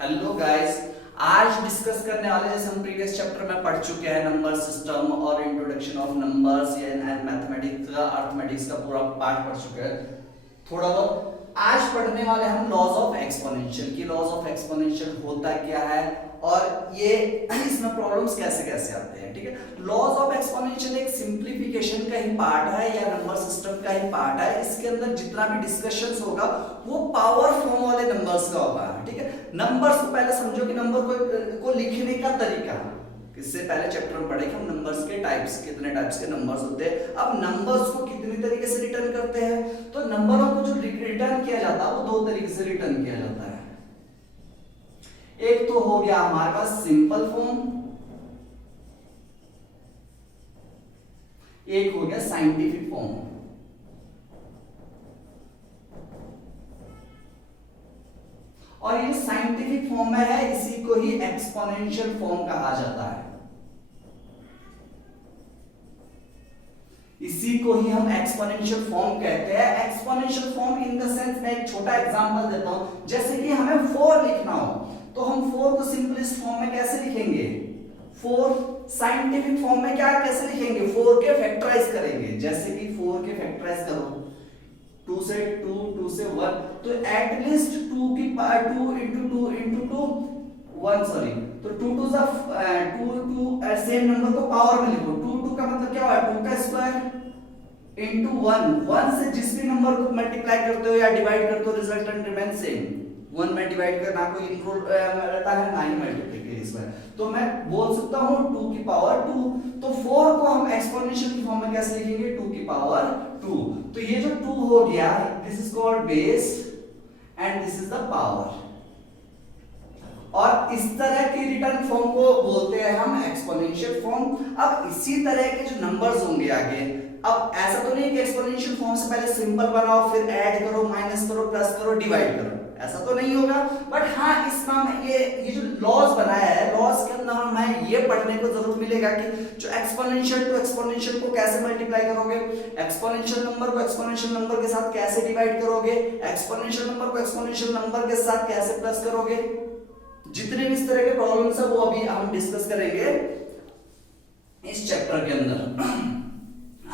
Hello guys, आज discuss करने वाले जैसे हम प्रीवियस चैप्टर में पढ़ चुके हैं नंबर सिस्टम और introduction of numbers and mathematics का अर्थमेटिक्स का पूरा पार्ट पढ़ चुके हैं। थोड़ा बहुत आज पढ़ने वाले हम लॉज ऑफ एक्सपोनेंशियल की लॉज ऑफ एक्सपोनेंशियल होता क्या है और ये इसमें प्रॉब्लम्स कैसे कैसे आते हैं। ठीक है, लॉज ऑफ एक्सपोनेंशियल एक सिंप्लीफिकेशन का ही पार्ट है या नंबर सिस्टम का ही पार्ट है। इसके अंदर जितना भी डिस्कशंस होगा वो पावर फॉर्म वाले नंबर्स का होगा। ठीक है, नंबर्स को पहले समझो कि नंबर को लिखने का तरीका। इससे पहले चैप्टर में पढ़े कि हम नंबर्स के टाइप्स, कितने टाइप्स के नंबर्स होते हैं। अब नंबर्स को कितनी तरीके से रिटर्न करते हैं, तो नंबरों को जो रिटर्न किया जाता है वो दो तरीके से रिटर्न किया जाता है। एक तो हो गया हमारे पास सिंपल फॉर्म, एक हो गया साइंटिफिक फॉर्म। और ये साइंटिफिक फॉर्म में है, इसी को ही एक्सपोनेंशियल फॉर्म कहा जाता है। इसी को ही हम एक्सपोनेंशियल फॉर्म कहते हैं। Exponential form in the sense, मैं एक छोटा एग्जांपल देता हूं। जैसे कि हमें 4 लिखना हो तो हम 4 को सिंपलेस्ट फॉर्म में कैसे लिखेंगे, 4। साइंटिफिक फॉर्म में क्या कैसे लिखेंगे, 4 के फैक्टराइज करेंगे। जैसे कि 4 के फैक्टराइज करो, 2 से 2, 2 से 1, तो एटलीस्ट 2 की पावर 2 into 2 into 2 1 सॉरी, तो 2 2 सेम नंबर को पावर में लिखो। 2 2 का मतलब क्या हुआ, 2 का स्क्वायर into 1। 1 से जिस भी नंबर को मल्टीप्लाई करते हो या डिवाइड करते हो रिजल्टेंट रिमेन सेम। 1 में डिवाइड करना कोई इंक्लूड रहता है ना ही मल्टीप्लिकेशन। तो मैं बोल सकता हूं 2 की पावर 2। तो 4 को हम एक्सपोनेंशियल की फॉर्म में कैसे लिखेंगे, 2 की पावर 2। तो ये जो 2 हो गया, this is called base and this is the power. और इस तरह की रिटर्न फॉर्म को बोलते हैं हम एक्सपोनेंशियल फॉर्म। अब इसी तरह के जो नंबर्स होंगे आगे, अब ऐसा तो नहीं कि एक्सपोनेंशियल फॉर्म से पहले सिंपल बनाओ फिर ऐड करो, माइनस करो, प्लस करो, डिवाइड करो, ऐसा तो नहीं होगा। बट हाँ, इसमें ये जो लॉज बनाया है, लॉज के अंदर हमें ये पढ़ने को जरूर मिलेगा कि जो एक्सपोनेंशियल टू एक्सपोनेंशियल को कैसे मल्टीप्लाई करोगे, एक्सपोनेंशियल नंबर को एक्सपोनेंशियल नंबर के साथ कैसे डिवाइड करोगे, एक्सपोनेंशियल नंबर को एक्सपोनेंशियल नंबर के साथ कैसे प्लस करोगे। जितने भी इस तरह के प्रॉब्लम्स है वो अभी हम डिस्कस करेंगे इस चैप्टर के अंदर।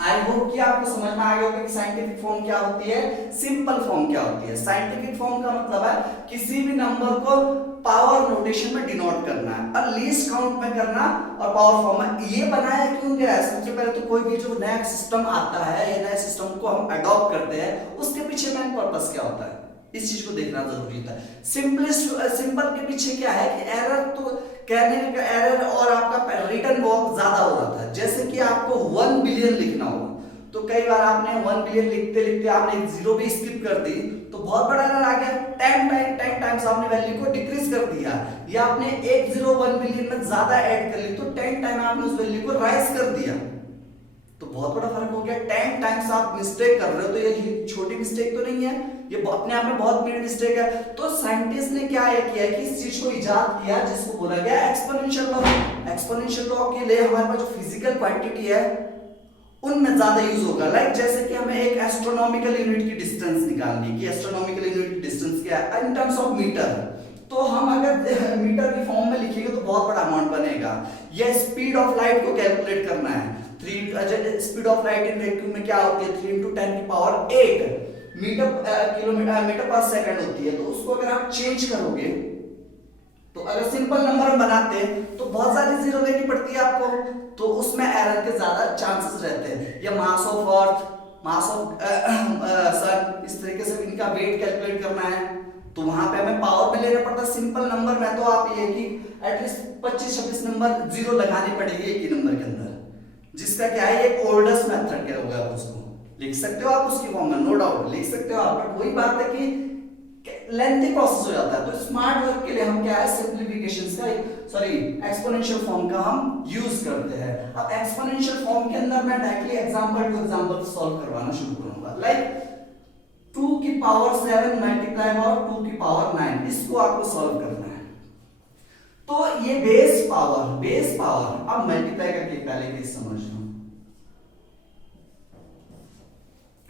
आई होप कि आपको समझ में आ गया होगा कि साइंटिफिक फॉर्म क्या होती है, सिंपल फॉर्म क्या होती है। साइंटिफिक फॉर्म का मतलब है किसी भी नंबर को पावर नोटेशन में डिनोट करना है और लीस्ट काउंट में करना और पावर फॉर्म में। ये बनाया क्यों गया है, सबसे पहले तो कोई भी जो नया सिस्टम आता है या नए सिस्टम को हम अडॉप्ट करते हैं, उसके पीछे मेन पर्पस क्या होता है, इस चीज को देखना जरूरी था। सिंपल के पीछे क्या है कि एरर, तो कहने का एरर और आपका रिटर्न बहुत ज्यादा हो रहा था। जैसे कि आपको 1 बिलियन लिखना हो तो कई बार आपने 1 बिलियन लिखते लिखते आपने एक जीरो भी स्किप कर दी तो बहुत बड़ा एरर आ गया। 10 टाइम्स आपने वैल्यू को डिक्रीज कर दिया, या आपने एक जीरो 1 बिलियन में ज्यादा ऐड कर ली तो 10 टाइम आपने उस वैल्यू को राइज कर दिया, तो बहुत बड़ा फर्क हो गया। 10 टाइम्स आप मिस्टेक कर रहे हो तो ये छोटी मिस्टेक तो नहीं है, ये अपने आप में बहुत बड़ी मिस्टेक है। तो साइंटिस्ट ने क्या किया है कि इस चीज को इजाद किया जिसको बोला गया एक्सपोनेंशियल लॉ। एक्सपोनेंशियल लॉ के लिए हमारे पास जो फिजिकल क्वांटिटी है उनमें ज्यादा यूज होगा। लाइक जैसे कि हमें एक एस्ट्रोनॉमिकल यूनिट की डिस्टेंस निकालनी कि एस्ट्रोनॉमिकल यूनिट की डिस्टेंस क्या है इन टर्म्स ऑफ मीटर, तो हम अगर मीटर की फॉर्म में लिखेंगे तो बहुत बड़ा अमाउंट बनेगा। या स्पीड ऑफ लाइट को कैलकुलेट करना है, speed of light in vacuum में क्या होती है, 3 × 10⁸ मीटर पर सेकंड होती है। तो उसको अगर आप चेंज करोगे तो अगर सिंपल नंबर बनाते हैं तो बहुत सारी जीरो लेनी पड़ती है आपको, तो उसमें एरर के ज्यादा चांसेस रहते हैं। या mass of earth, mass of सन, इस तरीके से इनका वेट कैलकुलेट करना है तो वहां पे हमें पावर में लेना पड़ता है। सिंपल नंबर में तो आप ये कि एटलीस्ट 25-26 नंबर जीरो लगानी पड़ेगी एक ही नंबर के अंदर, जिसका क्या है एक ओल्डेस्ट मेथड क्या होगा, उसको लिख सकते हो आप उसकी फॉर्म में, नो डाउट लिख सकते हो आप, बट वही बात है कि लेंथी प्रोसेस हो जाता है। तो स्मार्ट वर्क के लिए हम क्या है सिंप्लीफिकेशंस का, सॉरी एक्सपोनेंशियल फॉर्म का हम यूज करते हैं। अब एक्सपोनेंशियल फॉर्म के अंदर मैं directly example two example solve करवाना शुरू करूंगा। लाइक 2 की पावर 7 मल्टीप्लाई बाय 2 की पावर 9, इसको आपको सॉल्व करना है। तो ये बेस पावर अब मल्टीप्लाई करके पहले केस समझ लो।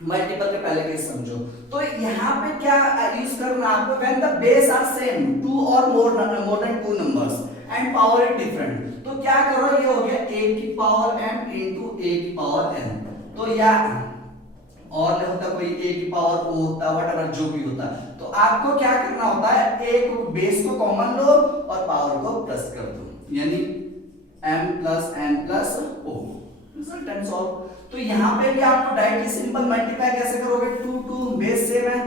मल्टीपल के पहले केस समझो। तो यहाँ पे क्या यूज करना आपको, when the base are same, two और more than two numbers and power is different, तो क्या करो, ये हो गया a की पावर m इंटू a की पावर n। तो या और होता कोई a की पावर o होता, व्हाटएवर जो भी होता, तो आपको क्या करना होता है, a को बेस को कॉमन लो और पावर को प्लस कर दो, यानी m plus n plus o, result and solve. तो यहाँ पे भी आपको डायरेक्टली सिंपल मल्टीप्लाई कैसे करोगे, 2 2 बेस सेम है,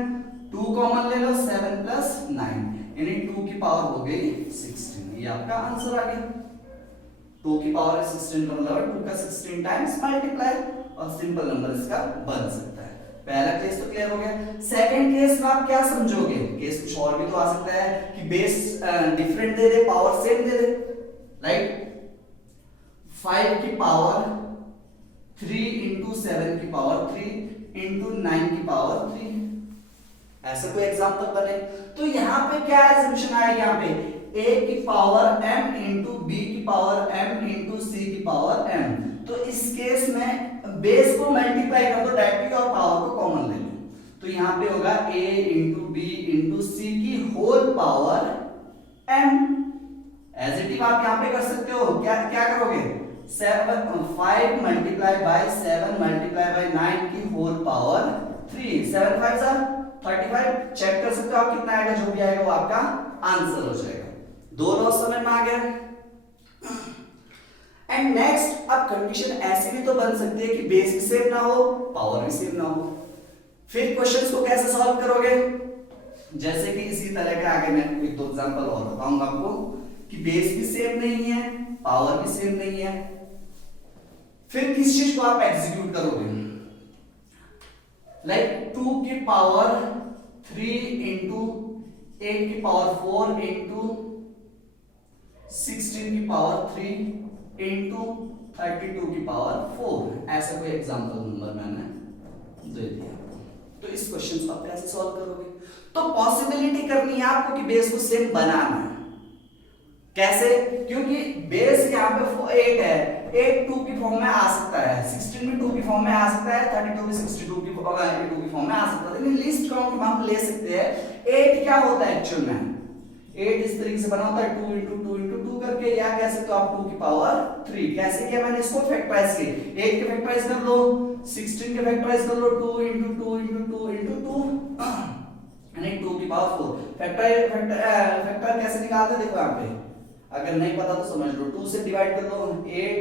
2 कॉमन ले लो, 7 प्लस 9 यानी 2 की पावर हो गई 16, ये आपका आंसर आ गया। 2 की पावर 16 का मतलब 2 का 16 टाइम्स मल्टीप्लाई, और सिंपल नंबर इसका बन सकता है। पहला केस तो क्लियर हो गया। सेकंड केस में आप क्या समझोगे, केस कुछ और भी तो आ सकता है कि बेस डिफरेंट दे दे, पावर सेम दे दे, राइट। 5 की पावर 3 इंटू 7 की पावर 3 इंटू 9 की पावर 3, ऐसा कोई एग्जांपल बने। तो यहाँ पे क्या एजम्पशन आएगी, यहाँ पे a की पावर m इंटू b की पावर m इंटू c की पावर m। तो इस केस में बेस को मल्टीप्लाई कर दो डायरेक्टली और पावर को कॉमन ले लो, तो यहाँ पे होगा a into b into c की whole power m। As it is आप यहाँ पे कर सकते हो, क्या क्या करोगे, 5 मल्टीप्लाई बाय 7 मल्टीप्लाई बाय 9 की होल पावर 3, 7 5 जा 35, चेक कर सकते हो आप कितना आएगा, जो भी आएगा वो आपका आंसर हो जाएगा। दोनों समझ में आ गया। एंड नेक्स्ट, अब कंडीशन ऐसी भी तो बन सकती है कि बेस भी सेम ना हो, पावर भी सेम ना हो, फिर क्वेश्चंस को कैसे सॉल्व करोगे, जैसे कि इसी तरह के आगे मैं एक दो एग्जांपल और बताऊंगा आपको कि बेस भी सेम नहीं है, पावर भी सेम नहीं है, फिर किस चीज को आप एग्जीक्यूट करोगे, लाइक 2 की पावर 3 इंटू 8 की पावर 4 इंटू 16 की पावर 3 इंटू 32 की पावर 4, ऐसा कोई एग्जांपल नंबर मैंने दे दिया। तो इस क्वेश्चन को आप कैसे सॉल्व करोगे, तो पॉसिबिलिटी करनी है आपको कि बेस को सेम बनाना है। कैसे, क्योंकि बेस यहाँ पे 8 है, 8 2 की फॉर्म में आ सकता है, 16 भी 2 की फॉर्म में आ सकता है, 32 भी 62 की फॉर्म में आ सकता है, लेकिन लीस्ट काउंट हम ले सकते हैं। 8 क्या होता है एक्चुअल में, 8 इस तरीके से बना होता है 2 इंटू 2 इंटू 2 करके, या कह सकते हो आप 2 की पावर 3। कैसे किया मैंने इसको, फैक्टराइज किया, 8 के फैक्टराइज कर लो, 16 के फैक्टराइज कर लो, 2 इंटू 2 इंटू 2 इंटू 2 यानी 2 की पावर 4। फैक्टर कैसे निकालते हैं, देखो यहाँ पे, अगर नहीं पता तो समझ लो, 2 से डिवाइड कर लो 8,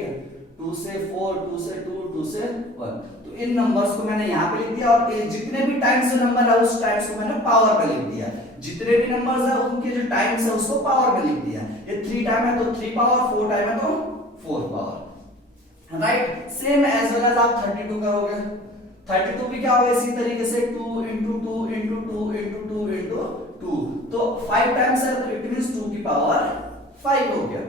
2 से 4, 2 से 2, 2 से 1। तो इन नंबर्स को मैंने यहाँ पे लिख दिया, और जितने भी टाइम्स नंबर है उस टाइम्स को मैंने पावर में लिख दिया, जितने भी नंबर्स है उनके जो टाइम्स है उसको पावर में लिख दिया। ये 3 टाइम है तो 3 पावर, 4 टाइम है तो 4 power, right. Same as well as आप 32 करोगे, 32 भी क्या होगा इसी तरीके से 2 इंटू 2 इंटू 2 इंटू 2 इंटू 2, तो 5 टाइम्स है तो इट मींस 2 की पावर 5 हो गया,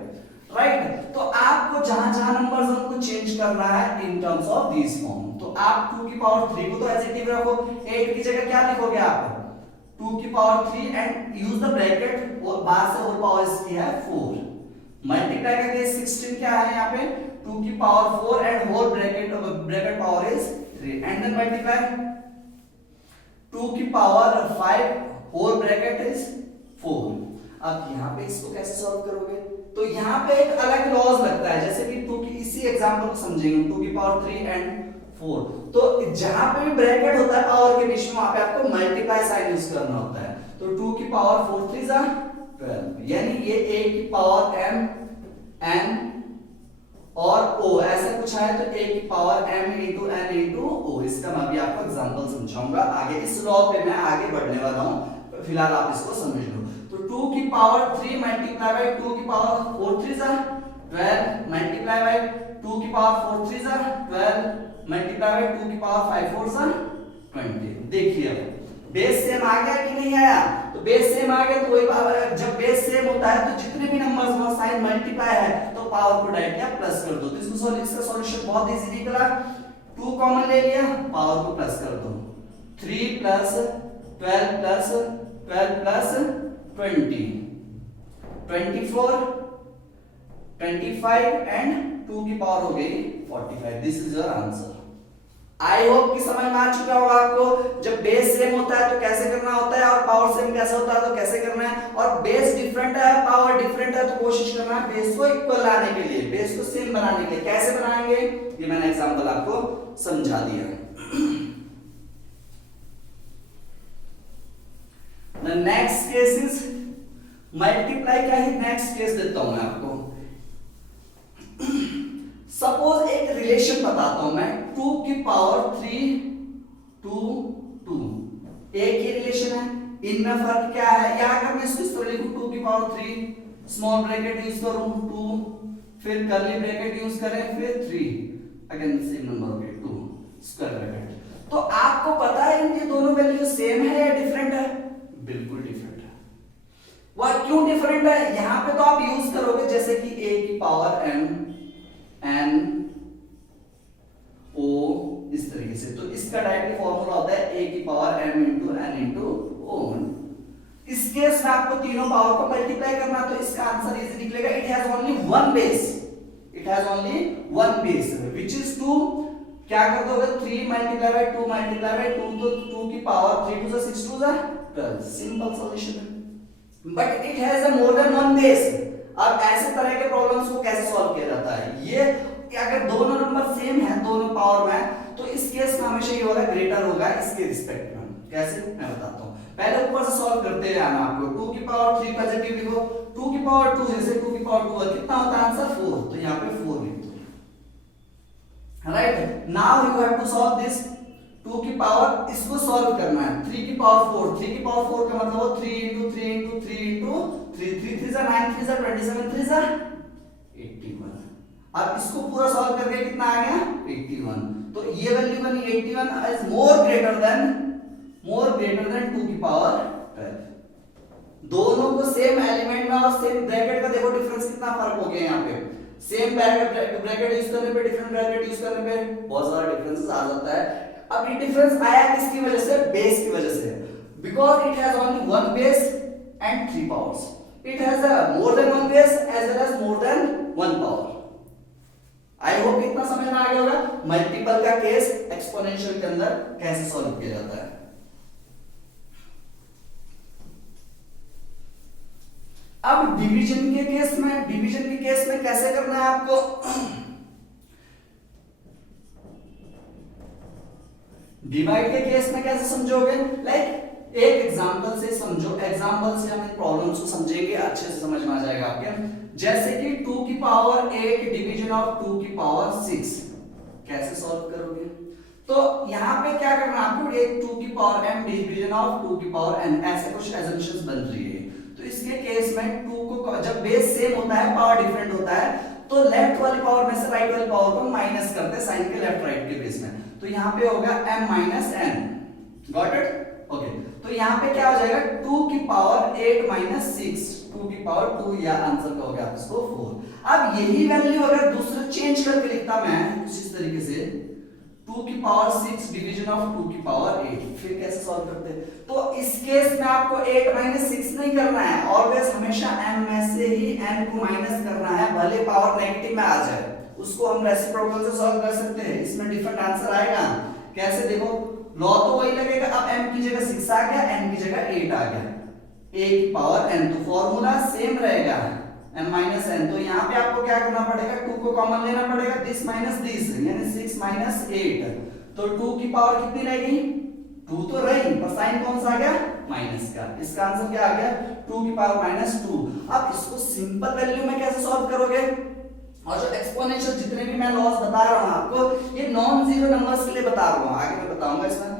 राइट। तो आपको जहां जहां नंबर्स उनको चेंज करना है in terms of this form, तो आप 2 की पावर 3 को तो एज इट इज रखो, 8 की जगह क्या लिखोगे आप, 2 की power 3 and use the bracket, और बाहर से होल पावर इसकी है 4, मल्टीप्लाई करके 16 क्या है यहाँ पे 2 की power 4 and whole bracket power is 3 and then multiply 2 की पावर 5 होल ब्रैकेट इज 4। अब यहाँ पे इसको कैसे सॉल्व करोगे, तो यहाँ पे एक अलग लॉज लगता है, जैसे कि 2 की इसी एग्जांपल को समझेंगे, 2 की पावर 3 एंड 4, तो जहां पे भी ब्रैकेट होता है पावर के बीच में वहां पे आपको मल्टीप्लाई साइन यूज करना होता है, तो 2 की पावर 4 3 जा 12, यानी ये a की पावर m n और o ऐसा कुछ है, तो a की power m into n into o। इसका मैं अभी आपको एग्जांपल समझाऊंगा आगे, इस लॉ पे मैं आगे बढ़ने वाला हूं, फिलहाल आप इसको समझ लो। तो 2 की पावर 3 मल्टीप्लाई बाय 2 की पावर 4 3 जा 12 मल्टीप्लाई बाय 2 की पावर 4 3 जा 12 मल्टीप्लाई बाय 2 की पावर 5 4 जा 20। देखिए अब बेस सेम आ गया कि नहीं आया, तो बेस सेम आ गया तो वही पावर, जब बेस सेम होता है तो जितने भी नंबर्स में साइन मल्टीप्लाई है तो पावर को डायरेक्टली आप प्लस कर दो। तो इसका सॉल्यूशन बहुत इजी निकला, 2 कॉमन ले लिया, पावर को प्लस कर दो, 3 प्लस 12 प्लस 12 प्लस 20 24 25 एंड 2 की पावर हो गई 45। This is your answer. I hope कि समझ में आ चुका होगा आपको। जब बेस सेम होता है तो कैसे करना होता है, और पावर सेम कैसे होता है तो कैसे करना है, और बेस डिफरेंट है पावर डिफरेंट है तो कोशिश करना है बेस को इक्वल लाने के लिए, बेस को सेम बनाने के लिए। कैसे बनाएंगे ये मैंने एग्जांपल आपको समझा दिया। The next case is multiply का ही नेक्स्ट केस देता हूं मैं आपको। सपोज एक रिलेशन बताता हूं मैं 2 की पावर 3 2 2, एक ही रिलेशन है, इनमें फर्क क्या है। या अगर मैं इसको इस तरह लिखूं 2 की पावर 3 स्मॉल ब्रैकेट यूज करूं 2, फिर कर्ली ब्रैकेट यूज करें, फिर 3 अगेन सेम नंबर हो गया 2 स्क्वायर ब्रैकेट, तो आपको पता है इनके दोनों वैल्यू सेम है या डिफरेंट है? बिल्कुल डिफरेंट है। वह क्यों डिफरेंट है? यहां पे तो आप यूज करोगे जैसे कि a की पावर m n o इस तरीके से, तो इसका डायरेक्टली फॉर्मूला होता है a की power m into n into o। इस केस में आपको तीनों पावर को मल्टीप्लाई करना, तो इसका आंसर इजी निकलेगा। It has only one base, it has only one base which is 2। क्या कर दोगे 3 मल्टीप्लाई बाय 2 मल्टीप्लाई बाय 2, तो 2 की पावर 3 2 6 2 12, सिंपल सॉल्यूशन है। But it has a more than one base. अब ऐसे तरह के प्रॉब्लम्स को कैसे सॉल्व किया जाता है? ये अगर दोनों नंबर सेम है दोनों पावर में, तो इस केस में हमेशा ये होगा ग्रेटर होगा इसके रिस्पेक्ट में। कैसे मैं बताता हूं, पहले ऊपर से सॉल्व करते हैं हम आपको। 2 की पावर 3 पॉजिटिव लिखो, 2 की पावर 2 जैसे 2 की पावर 2 कितना होता है आंसर 4, तो यहां पे 4 लिख दो। Right, now you have to solve this 2 की पावर, इसको सॉल्व करना है 3 की पावर 4, 3 की पावर 4 का मतलब हो 3 into 3 into 3 into 3, 3 3 9, 3 27, 3 81। अब इसको पूरा सॉल्व करके कितना आ गया 81, तो ये वैल्यू बनी 81 इज मोर ग्रेटर देन 2 की पावर 12। दोनों को सेम एलिमेंट में और सेम ब्रैकेट का देखो डिफरेंस कितना फर्क हो गया यहाँ पे। सेम ब्रैकेट यूज करने पे डिफरेंट ब्रैकेट यूज करने पे बहुत सारा डिफरेंसेस आ जाता है। अब ये डिफरेंस आया किसकी वजह से? बेस की वजह से, because it has only one base and 3 powers. It has more than one base as well as more than one power. I hope इतना समझ में आ गया होगा मल्टीपल का केस एक्सपोनेंशियल के अंदर कैसे सॉल्व किया जाता है। अब डिवीजन के केस में कैसे करना है आपको? डिवाइड के केस में कैसे समझोगे? लाइक एक एग्जांपल से समझो, एग्जांपल से हम इन प्रॉब्लम्स को समझेंगे, अच्छे से समझ में आ जाएगा आपके। जैसे कि 2 की पावर 8 डिवीजन ऑफ 2 की पावर 6 कैसे सॉल्व करोगे? तो यहां पे क्या करना है आपको, एक 2 की पावर m डिवीजन ऑफ 2 की पावर n, ऐसे कुछ assumptions बन रही है। तो इसके केस में 2 को जब बेस सेम होता है पावर डिफरेंट होता है, तो लेफ्ट वाली पावर में से राइट वाली पावर को माइनस करते हैं साइन के लेफ्ट राइट के बेस में, तो यहाँ पे होगा m minus n। Got it? Okay, तो यहाँ पे क्या हो जाएगा 2 की पावर 8 minus 6, 2 की पावर 2, या आंसर का हो गया इसको 4। अब यही वैल्यू अगर दूसरा चेंज करके लिखता मैं कुछ इस तरीके से 2 की पावर 6 डिवीजन ऑफ 2 की पावर 8, फिर कैसे सॉल्व करते हैं? तो इस केस में आपको 8 minus 6 नहीं करना है, ऑलवेज हमेशा m में से ही n को माइनस करना है, भले पावर नेगेटिव में आ जाए, उसको हम रेसिप्रोकल से सॉल्व कर सकते हैं। इसमें डिफरेंट आंसर आएगा। कैसे? देखो लॉ तो वही लगेगा, अब m की जगह 6 आ गया, n की जगह 8 आ गया, a की पावर n, तो फॉर्मूला सेम रहेगा m minus n। तो यहाँ पे आपको क्या करना पड़ेगा, 2 को कॉमन लेना पड़ेगा, दिस माइनस दिस, यानी 6 minus 8, तो 2 की पावर कितनी रहेगी 2 तो रही, पर साइन कौन सा आ गया माइनस का। इसका आंसर क्या आ गया 2 की पावर -2। अब इसको सिंपल वैल्यू में कैसे सॉल्व करोगे? और जो एक्सपोनेंशियल जितने भी मैं लॉस बता रहा हूं आपको, ये नॉन जीरो नंबर्स के लिए बता रहा हूं, आगे मैं बताऊंगा इसमें।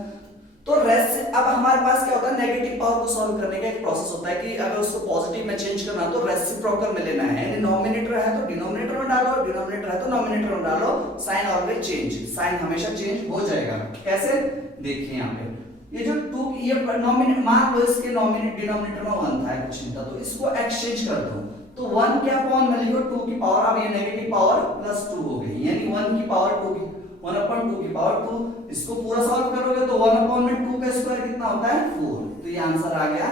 तो रेस्ट अब हमारे पास क्या होता है, नेगेटिव पावर को सॉल्व करने का एक प्रोसेस होता है कि अगर उसको पॉजिटिव में चेंज करना है तो रेसिप्रोकल में लेना है, यानी नॉमिनेटर है तो डिनोमिनेटर में डालो, डिनोमिनेटर है तो नॉमिनेटर में डालो, साइन ऑलवेज चेंज, साइन हमेशा चेंज हो जाएगा। कैसे? देखिए यहाँ पे ये जो 2 ये नॉमिनेट, मान लो इसके नॉमिनेट डिनोमिनेटर में 1 था, कुछ नहीं था, तो इसको एक्सचेंज कर दो, तो 1 के अपॉन में लिखो 2 की पावर, अब ये नेगेटिव पावर +2 हो गई, यानी 1 की पावर 2 की 1/2 की पावर 2। इसको पूरा सॉल्व करोगे तो 1/2 का स्क्वायर कितना होता है 4, तो ये आंसर आ गया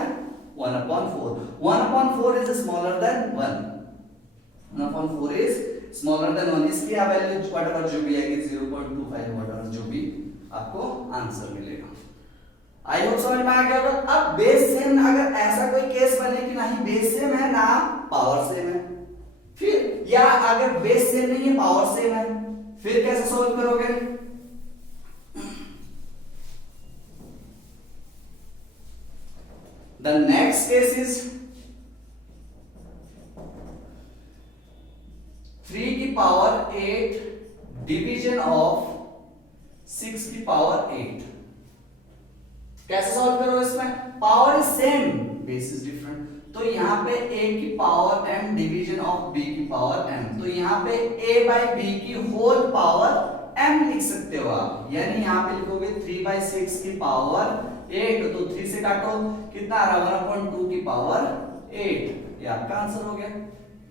1/4। 1/4 is smaller than 1, 1/4 is smaller than 1। इसकी वैल्यू व्हाटएवर जो भी आएगी 0.25 व्हाटएवर जो भी आपको आंसर मिलेगा। आई होप समझ में आ गया होगा। अब बेस सेम, अगर ऐसा कोई केस बने कि ना ही बेस सेम है ना पावर सेम है, फिर या अगर बेस सेम नहीं है पावर सेम है, फिर कैसे सॉल्व करोगे? द नेक्स्ट केस इज 3 की पावर 8 डिवीजन ऑफ 6 की पावर 8। कैसे सॉल्व करो? इसमें power is same, base is different, तो यहाँ पे a की power m division of b की पावर m, तो यहाँ पे a बाई b की होल पावर m लिख सकते हो आप, यानी यहाँ पे लिखोगे 3/6 की पावर 8, तो 3 से काटो कितना आ रहा है 1/2 की पावर 8, ये आपका आंसर हो गया।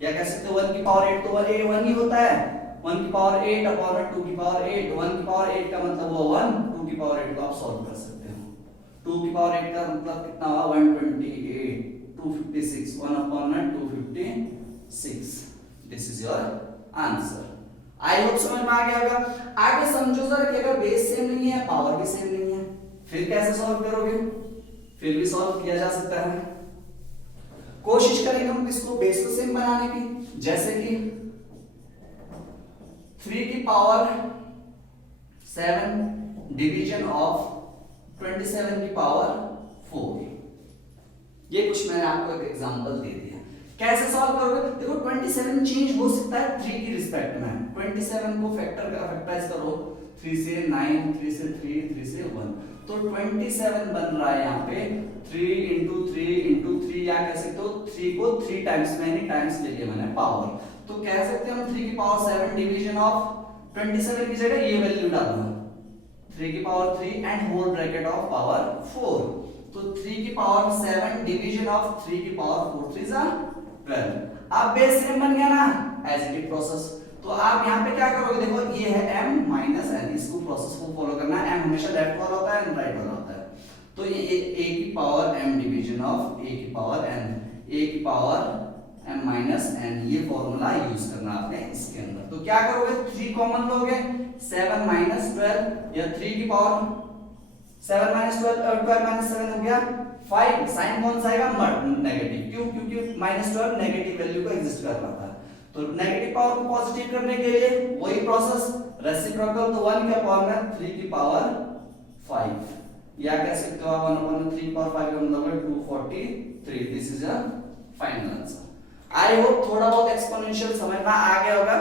या कह सकते हो 1 की पावर 8 तो 1 ही होता है, 1 की पावर 8 अपॉन 2 की पावर 8, 1 की पावर 8 का मतलब वो 1, 2 की पावर 8 को आप सॉल्व कर सकते हो, 2 की पावर 8 का मतलब कितना हुआ 128, 256, 1 upon 256, this is your answer. I hope समझ में आ गया होगा। आगे समझो सर कि अगर बेस सेम नहीं है पावर भी सेम नहीं है, फिर कैसे सॉल्व करोगे? फिर भी सॉल्व किया जा सकता है, कोशिश करेंगे हम इसको बेस को सेम बनाने की, जैसे कि 3 की पावर 7 डिवीजन ऑफ 27 की पावर 4। ये कुछ मैंने आपको एक एग्जांपल दे दिया, कैसे सॉल्व करोगे? देखो 27 चेंज हो सकता है 3 की रिस्पेक्ट में, 27 को फैक्टराइज करो, 3 से 9, 3 से 3, 3 से 1, तो 27 बन रहा है यहाँ पे 3 into 3 into 3, या कह सकते हो 3 को 3 टाइम्स, मैनी टाइम्स ले लिया मैंने पावर, तो कह सकते हैं हम 3 की पावर 7 डिवीजन ऑफ 27 की जगह ये वैल्यू डालना, 3 की power 3 and whole bracket of power 4, तो 3 की पावर 7 डिवीजन ऑफ 3 की पावर 4 3 जा 12। अब बेस सेम बन गया ना, एडिटिव प्रोसेस, तो आप यहाँ पे क्या करोगे? देखो ये है m माइनस n, इसको प्रोसेस को फॉलो करना है, m हमेशा लेफ्ट वाला होता है n राइट वाला होता है, तो ये a की power m division of a की पावर n, a की पावर m माइनस n, ये फॉर्मूला यूज करना आपने इसके अंदर। तो क्या करोगे? 3 कॉमन लोगे, 7 माइनस 12, या 3 की पावर 7 माइनस 12 माइनस 7 हो गया 5, साइन कौन सा आएगा? नेगेटिव, क्यों? क्योंकि माइनस 12 नेगेटिव वैल्यू को एग्जिस्ट कर रहा था, तो नेगेटिव पावर को पॉजिटिव करने के लिए वही प्रोसेस रेसिप्रोकल, तो 1 के पावर में 3 की पावर 5, या कह सकते हो आप 1 upon 3 की पावर 5 का मतलब है 243, this is a final answer. I hope थोड़ा बहुत एक्सपोनेंशियल समझ में आ गया होगा।